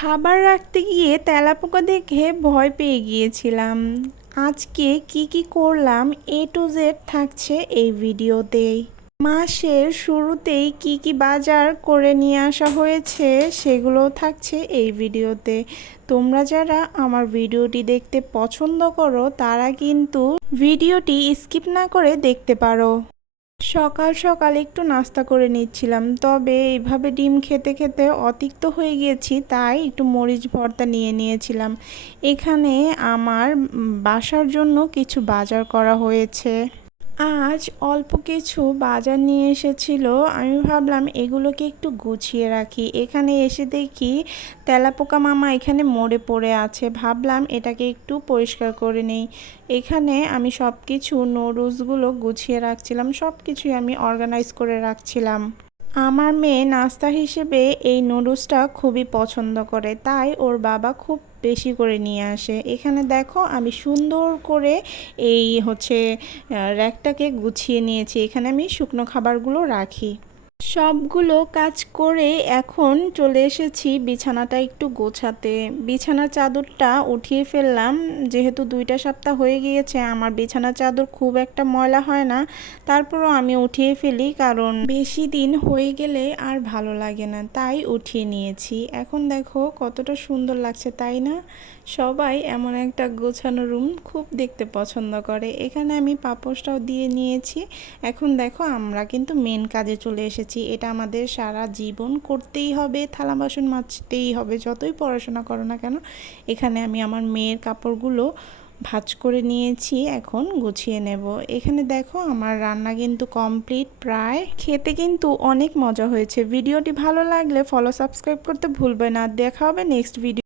খাবার রাখতে গিয়ে তেলাপোকা দেখে ভয় পেয়ে গিয়েছিলাম। আজকে কি কি করলাম এ টু জেড থাকছে এই ভিডিওতেই। মাসের শুরুতেই কি কি বাজার করে নিয়ে আসা হয়েছে সেগুলো থাকছে এই ভিডিওতে। তোমরা যারা আমার ভিডিওটি দেখতে পছন্দ করো তারা কিন্তু ভিডিওটি স্কিপ না করে দেখতে পারো। সকাল সকাল একটু নাস্তা করে নিচ্ছিলাম, তবে এইভাবে ডিম খেতে খেতে অতিরিক্ত হয়ে গিয়েছি, তাই একটু মরিচ ভর্তা নিয়ে নিয়েছিলাম। এখানে আমার বাসার জন্য কিছু বাজার করা হয়েছে। আজ অল্প কিছু বাজার নিয়ে এসেছিল, আমি ভাবলাম এগুলোকে একটু গুছিয়ে রাখি। এখানে এসে দেখি তেলাপোকা মামা এখানে মরে পড়ে আছে, ভাবলাম এটাকে একটু পরিষ্কার করে নেই। এখানে আমি সব কিছু নুডলসগুলো গুছিয়ে রাখছিলাম, সব কিছুই আমি অর্গানাইজ করে রাখছিলাম। আমার মেয়ে নাস্তা হিসেবে এই নুডলসটা খুবই পছন্দ করে, তাই ওর বাবা খুব বেশি করে নিয়ে আসে। এখানে দেখো আমি সুন্দর করে এই র্যাকটাকে গুছিয়ে নিয়েছি। এখানে আমি শুকনো খাবারগুলো রাখি। সবগুলো কাজ করে এখন চলে এসেছি বিছানাটা একটু গোছাতে। বিছানার চাদরটা উঠিয়ে ফেললাম, যেহেতু 2টা সপ্তাহ হয়ে গিয়েছে আমার বিছানার চাদর খুব একটা ময়লা হয় না, তারপরও আমি উঠিয়ে ফেলি, কারণ বেশি দিন হয়ে গেলে আর ভালো লাগে না, তাই উঠিয়ে নিয়েছি। এখন দেখো কতটা সুন্দর লাগছে, তাই না? সবাই এমন একটা গোছানো রুম খুব দেখতে পছন্দ করে। এখানে আমি পাপোশটাও দিয়ে নিয়েছি। এখন দেখো আমরা কিন্তু মেন কাজে চলে এসেছি। এটা আমাদের সারা জীবন করতেই হবে, থালা বাসন মাজতেই হবে, যতই পড়াশোনা করো না কেন। এখানে আমি আমার মেয়ের কাপড়গুলো ভাঁজ করে নিয়েছি, এখন গুছিয়ে নেব। এখানে দেখো আমার রান্না কিন্তু কমপ্লিট প্রায়। খেতে কিন্তু অনেক মজা হয়েছে। ভিডিওটি ভালো লাগলে ফলো সাবস্ক্রাইব করতে ভুলবে না। দেখা হবে নেক্সট ভিডিও।